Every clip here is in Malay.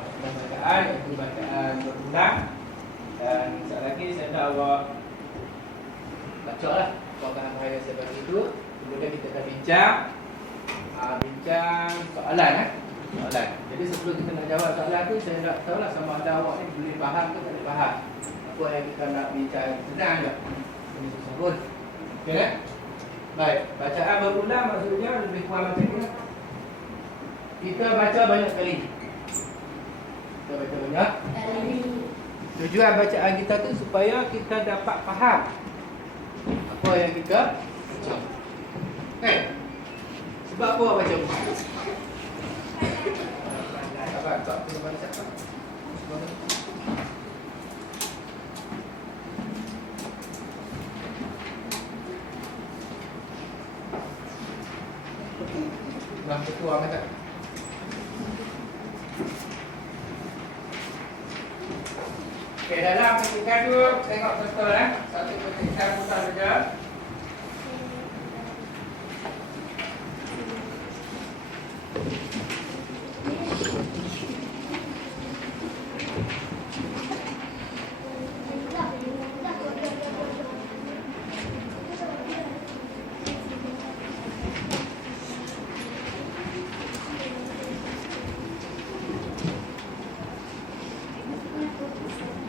dalam bacaan iaitu bacaan berulang dan sekali lagi saya nak awak baca lah Bahagian bahaya saya bagi itu. Kemudian kita akan bincang uh, Bincang soalan eh? Soalan. Jadi sebelum kita nak jawab soalan tu Saya nak tahu lah sama ada awak ni boleh faham ke tak boleh faham. Apa yang kita nak bincang Senang je Ini susah pun Okey kan? Baik Bacaan berulang maksudnya lebih kurang macam ni lah. Kita baca banyak kali Kita baca banyak Tujuan bacaan kita tu supaya kita dapat faham apa yang kita baca. Kan? Sebab apa baca? Abang tak perlu mana siapa? Dah ketua mana Okey, dalam petikan tu tengok betul eh. Satu petikan mudah saja.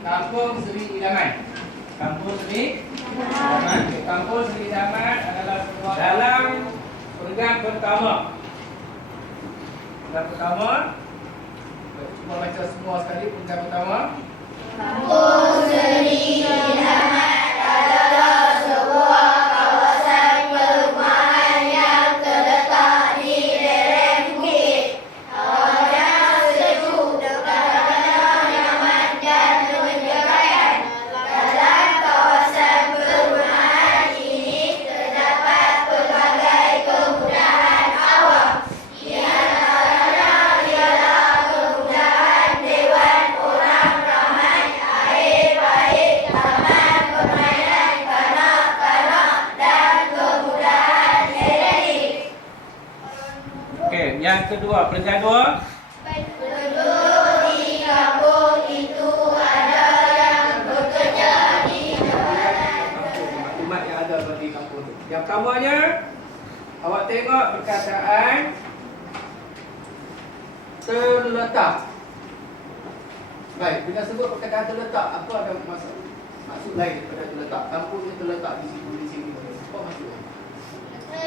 Kampung Seri Idaman. Kampung Seri Idaman. Kampung Seri Idaman adalah sebuah dalam peringkat pertama. Peringkat pertama. Cuba baca semua sekali peringkat pertama. Okey, yang. Maklumat yang ada bagi kampung tu. Yang pertamanya, awak tengok perkataan terletak. Baik, bila sebut perkataan terletak, apa ada maksud maksud lain daripada terletak? Kampung ni terletak di situ, di sini. Apa maksudnya?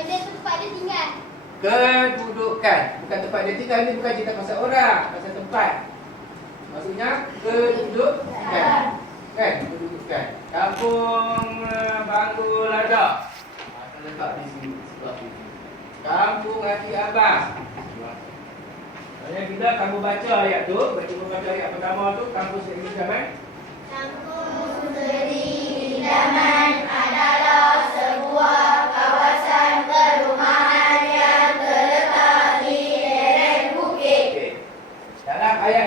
Dia tempat dia tinggal. Kedudukan. Bukan tempat dia tinggal Ini bukan cerita pasal orang Pasal tempat. Maksudnya Kedudukan. Kan? Kedudukan. Kampung Banggu Ladak ha, Terletak di sini Sebelah sini Kampung Hati Abbas. Maksudnya bila kamu baca ayat tu Baca baca ayat pertama tu Kampung Seri Zaman Kampung Seri Idaman adalah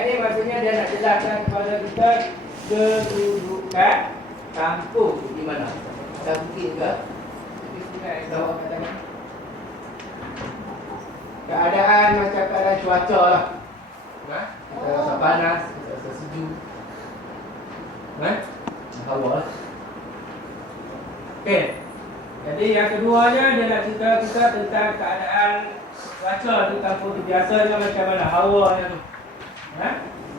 ni maksudnya dia nak jelaskan kepada kita kedudukan kampung di mana. Ada bukit ke? Bawah katakan. Keadaan macam keadaan cuaca lah. Ha? Kita rasa panas, kita rasa sejuk. Ha? Hawa lah. Okey. Jadi yang keduanya dia nak cerita kita tentang keadaan cuaca di kampung tu biasanya macam mana hawanya tu. Ha?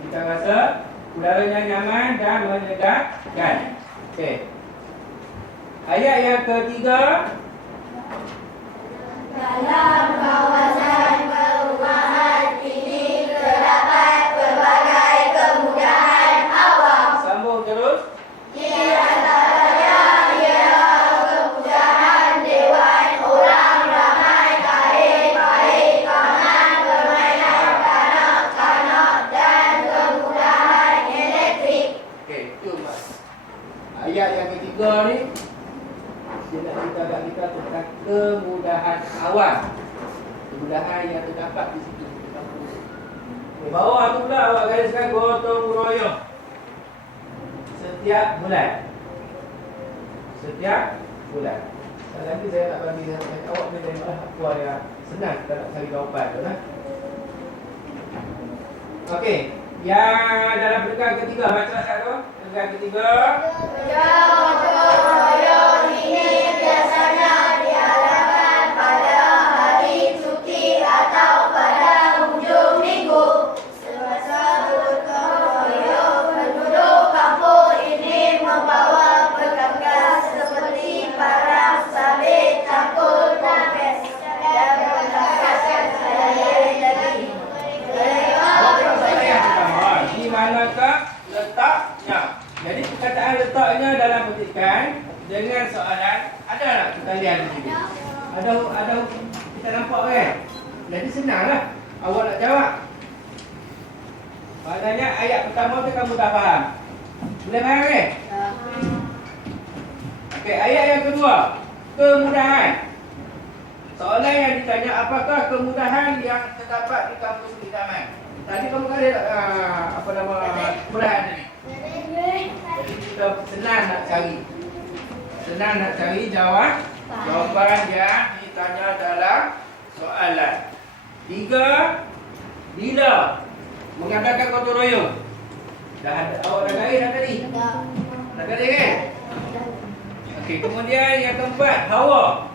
Kita rasa udaranya nyaman dan menyegarkan. Okey. Ayat yang ketiga Dalam kawasan ketiga ni dia nak cerita kat kita tentang kemudahan awam. Kemudahan yang terdapat di situ. di bawah tu pula awak gariskan gotong royong. Setiap bulan. Setiap bulan. Dan nanti saya nak bagi awak boleh tengok lah apa yang senang kita nak cari jawapan tu lah. Okey. Yang dalam peringkat ketiga baca satu. Peringkat ketiga. Gotong royong Manakah letaknya? Jadi perkataan letaknya dalam petikan dengan soalan ada tak kita lihat di sini? Ada ada kita nampak kan? Jadi senanglah awak nak jawab. Maknanya ayat pertama tu kamu dah faham. Boleh faham kan? Okey, ayat yang kedua. Kemudahan. Soalan yang ditanya apakah kemudahan yang terdapat di kampus idaman? Tadi kamu kan ada uh, apa nama tadi. Jadi kita senang nak cari. Senang nak cari jawab jawapan yang ditanya dalam soalan. Tiga, bila mengadakan gotong royong? Dah ada awak dah cari dah tadi. Dah cari kan? Okey, kemudian yang keempat, hawa.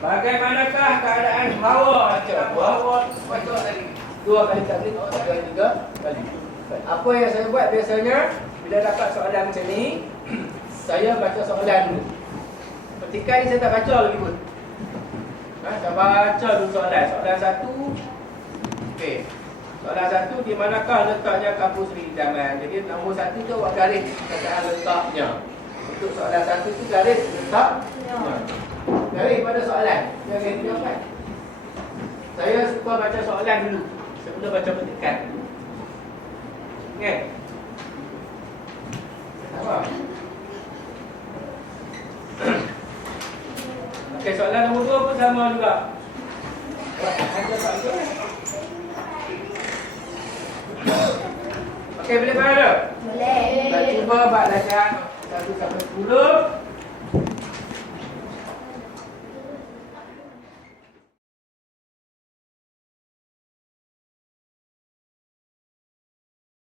Bagaimanakah keadaan hawa? Hawa baca tadi. Dua kali tablik, tiga tiga kali. Apa yang saya buat biasanya bila dapat soalan macam ni, saya baca soalan dulu. Ketika ni saya tak baca lagi pun. Ha, saya baca dulu soalan. Soalan satu. Okey. Soalan satu, di manakah letaknya kampus Sri Idaman? Jadi nombor satu tu awak garis perkataan letaknya. Untuk soalan satu tu garis letaknya. Garis pada soalan. Ganti jawapan. Saya suka baca soalan dulu sebelum baca petikan. Kan? Apa? Okey, soalan nombor dua pun sama juga. Ada soalan tu. Okey, boleh faham tak? Boleh. Kita cuba buat latihan 1 sampai 10